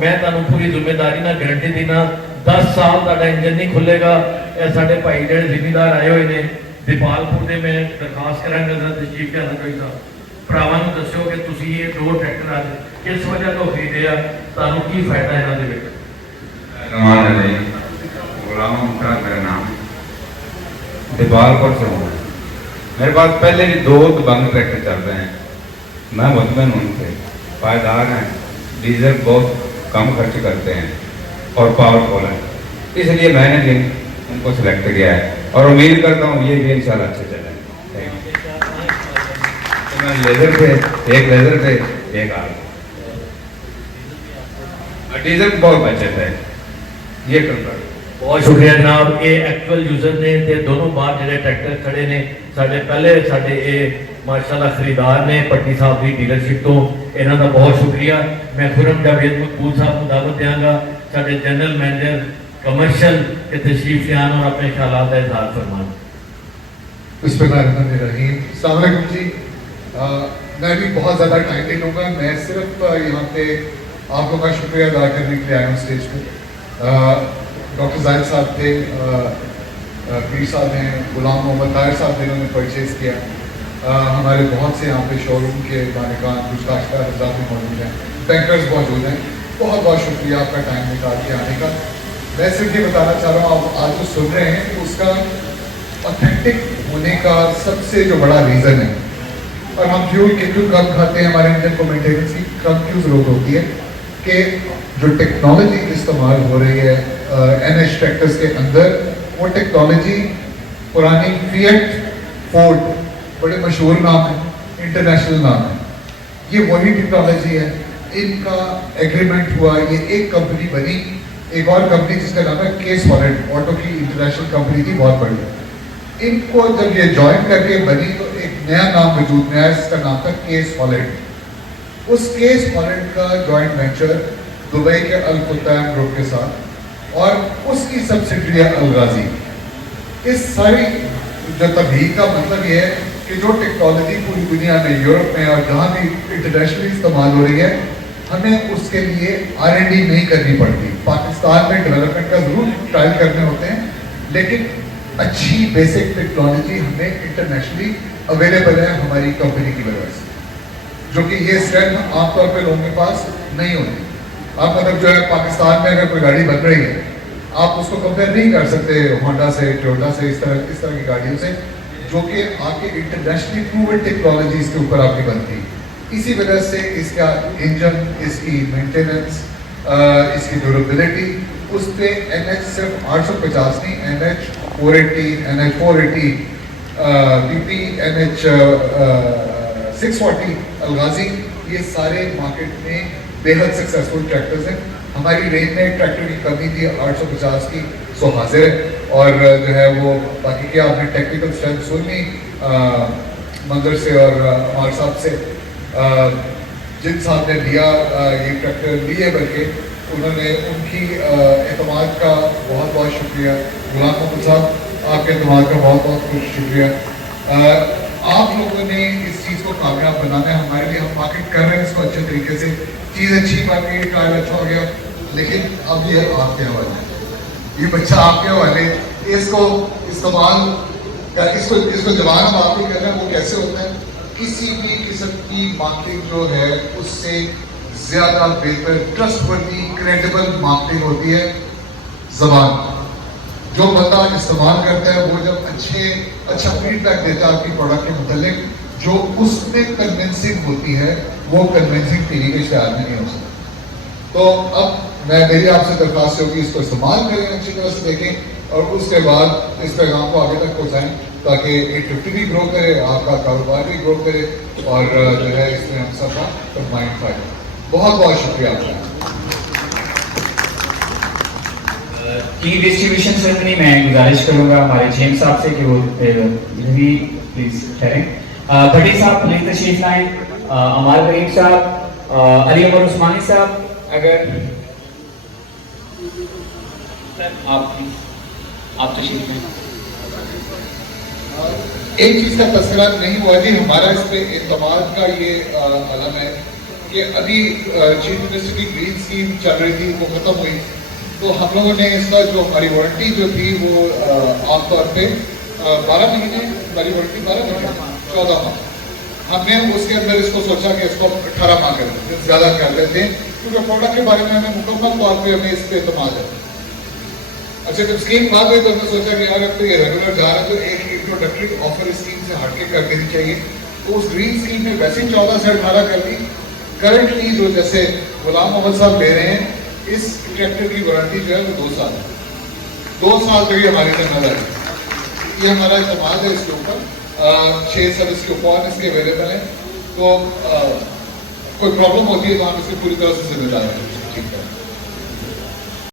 میں تمہیں پوری ذمہ داری نہ گارنٹی دینا 10 سال تا انجن نہیں کھلے گا. یہ سارے بھائی جڑے ذمہ آئے ہوئے نے دیپالپور دے میں درخواست کریں گے حضرت چیف سیکرٹری صاحب بھراواں نوں دسو کہ تسی یہ 2 ٹریکٹر آج کس وجہ تو خریدے آ, تانوں کی فائدہ ہے انہاں دے وچ؟ نواز علی غلام مختار میرا نام, دیپالپور سے ہوں. میرے پاس پہلے بھی 2 دبنگ ٹریکٹر چل رہے ہیں. میں مطمئن ہوں ان سے, پائیدار ہیں, ڈیزل بہت کم خرچ کرتے ہیں اور پاورفل ہیں. اس لیے میں نے بھی ان کو سلیکٹ کیا ہے اور امید کرتا ہوں یہ بھی انشاءاللہ اچھے چلیں. لیزر پہ ایک آگ, ڈیزل بہت بچت ہے. یہ کنٹرول بہت شکریہ جناب. یہ ایکچوئل یوزر نے تے دونوں باہر جڑے ٹریکٹر کھڑے نے ساڈے پہلے ساڈے یہ ماشاءاللہ خریدار نے پٹی صاحب کی ڈیلرشپ تو انہاں دا بہت شکریہ. میں خرم جاوید مقبول صاحب کو دعوت دیاں گا ساڈے جنرل مینیجر کمرشل کے تشریف لے آن اور اپنے خیالات کا اظہار فرمان. بسم اللہ الرحمن الرحیم. السلام علیکم جی. میں بھی بہت زیادہ ٹائم نہیں لوں گا. میں صرف یہاں پہ آپ لوگوں کا شکریہ ادا کرنے کے لیے آیا ہوں اسٹیج پہ. ڈاکٹر زاہد صاحب تھے, پیر صاحب ہیں, غلام محمد طاہر صاحب جنہوں نے پرچیز کیا, ہمارے بہت سے یہاں پہ شو روم کے مالکان کچھ کاشتکار حضرات بھی موجود ہیں, بینکرز موجود ہیں. بہت بہت شکریہ آپ کا ٹائم نکال کے آنے کا. میں صرف یہ بتانا چاہ رہا ہوں آپ آج جو سن رہے ہیں کہ اس کا اوتھینٹک ہونے کا سب سے جو بڑا ریزن ہے, اور ہم فیول کیوں کم کھاتے ہیں, ہمارے انجن کو مینٹیننس کی کم کیوں ضرورت ہوتی ہے, کہ جو ٹیکنالوجی استعمال ہو رہی ہے NH ٹریکٹرز کے اندر, وہ ٹیکنالوجی پرانی فیٹ فورڈ بڑے مشہور نام ہے, انٹرنیشنل نام ہے, یہ وہی ٹیکنالوجی ہے. ان کا ایگریمنٹ ہوا, یہ ایک کمپنی بنی, ایک اور کمپنی جس کا نام ہے کیس ہالینڈ, آٹو کی انٹرنیشنل کمپنی تھی بہت بڑی. ان کو جب یہ جوائن کر کے بنی تو ایک نیا نام وجود میں آیا, اس کا نام تھا کیس ہالینڈ. اس کیس ہالینڈ کا جوائنٹ وینچر دبئی کے الفتام گروپ کے ساتھ اور اس کی سبسڈری ہے الغازی. اس ساری جو تبلیغ کا مطلب یہ ہے کہ جو ٹیکنالوجی پوری دنیا میں, یورپ میں اور جہاں بھی انٹرنیشنلی استعمال ہو رہی ہے, ہمیں اس کے لیے R&D نہیں کرنی پڑتی. پاکستان میں ڈیولپمنٹ کا ضرور ٹرائل کرنے ہوتے ہیں, لیکن اچھی بیسک ٹیکنالوجی ہمیں انٹرنیشنلی اویلیبل ہے ہماری کمپنی کی وجہ سے, جو کہ یہ اسٹرینتھ عام طور پہ لوگوں کے پاس نہیں ہوتی. آپ مطلب جو ہے پاکستان میں اگر کوئی گاڑی بن رہی ہے, آپ اس کو کمپیئر نہیں کر سکتے ہونڈا سے, ٹویوٹا سے, اس طرح کی گاڑیوں سے, جو کہ آپ کے انٹرنیشنلی پروون ٹیکنالوجیز کے اوپر آپ کی بنتی. اسی وجہ سے اس کا انجن, اس کی مینٹیننس, اس کی ڈیوریبلٹی, اس پہ NH صرف 850 نہیں, NH 480, NH 480, BP, NH 640, الغازی, یہ سارے مارکیٹ میں بے حد سکسیزفل ٹریکٹرز ہیں. ہماری رینج میں ایک ٹریکٹر کی کمی تھی 850 کی, سو حاضر ہے. اور جو ہے وہ باقی کیا آپ نے ٹیکنیکل اسٹرینتھ سنی منظر سے اور عمار صاحب سے, جن صاحب نے لیا یہ ٹریکٹر لیے, بلکہ انہوں نے ان کی اعتماد کا بہت بہت شکریہ. غلام محمد صاحب آپ کے اعتماد کا بہت بہت شکریہ. آپ لوگوں نے اس چیز کو کامیاب بنانا ہے ہمارے لیے. ہم مارکیٹ کر رہے ہیں اس کو اچھے طریقے سے, چیز اچھی بن گئی, ٹرائل اچھا ہو گیا, لیکن اب یہ آپ کے حوالے ہے, یہ بچہ آپ کے حوالے. اس کو استعمال اس کو جوان ہم آپ کو کر رہے ہیں, وہ کیسے ہوتا ہے. کسی بھی قسم کی مارکیٹنگ جو ہے اس سے زیادہ بہتر, ٹرسٹ وردی, کریڈیبل مارکیٹنگ ہوتی ہے زبان. جو بندہ استعمال کرتا ہے وہ جب اچھا فیڈ بیک دیتا ہے آپ کی پروڈکٹ کے متعلق, جو اس میں کنونسنگ ہوتی ہے, وہ کنونسنگ طریقے سے آدمی نہیں ہو سکتا. تو اب میری آپ سے درخواست ہوگی اس کو استعمال کریں, اچھی طرح سے دیکھیں, اور اس کے بعد اس پیغام کو آگے تک پہنچائیں تاکہ 850 بھی گرو کرے, آپ کا کاروبار بھی گرو کرے, اور جو ہے اس میں ہم سب کا کمبائنڈ فائدہ. بہت بہت شکریہ آپ کا. کی ڈسٹریبیوشن سرمنی میں گزارش کروں گا ہمارے جیم صاحب سے کہ وہ بھی پلیز ٹھہریں. بھٹی صاحب پلیز تشریف لائیں. عمار کریم صاحب, علی عمر عثمانی صاحب, اگر آپ تشریف لائیں. ایک چیز کا تذکرہ نہیں ہوا جی, ہمارا اس پہ اعتماد کا یہ علم ہے کہ ابھی چیف منسٹر کی گرین اسکیم چل رہی تھی وہ ختم ہوئی، تو ہم لوگوں نے اس کا جو ہماری وارنٹی جو تھی وہ عام طور پہ 12 مہینے، ہماری وارنٹی 12 مہینے 14 ماہ، ہم نے اس کے اندر اس کو سوچا کہ اس کو 18 ماہ کر دیں، زیادہ کر لیتے ہیں کیونکہ پروڈکٹ کے بارے میں ہمیں مکمل طور پہ ہمیں اس پہ اعتماد ہے۔ اچھا جب اسکیم آ گئی تو ہم نے سوچا کہ یار اب تو یہ ریگولر جا رہا ہے تو ایک انٹروڈکٹری آفر اسکیم سے ہٹ کے کر دینی چاہیے، تو اس گرین اسکیم نے ویسے 14 سے 18 کر دی۔ کرنٹلی جو جیسے غلام محمد صاحب لے رہے ہیں اس ٹریکٹر کی وارنٹی جو ہے وہ 2 سال ہے، 2 سال تک یہ ہماری ذمہ داری ہے، یہ ہمارا اعتماد ہے اس کے اوپر۔ 6 سروس کے فون اس کے اویلیبل ہیں، تو کوئی پرابلم ہوتی ہے تو ہم اس کی پوری طرح سے ذمہ دار ہیں۔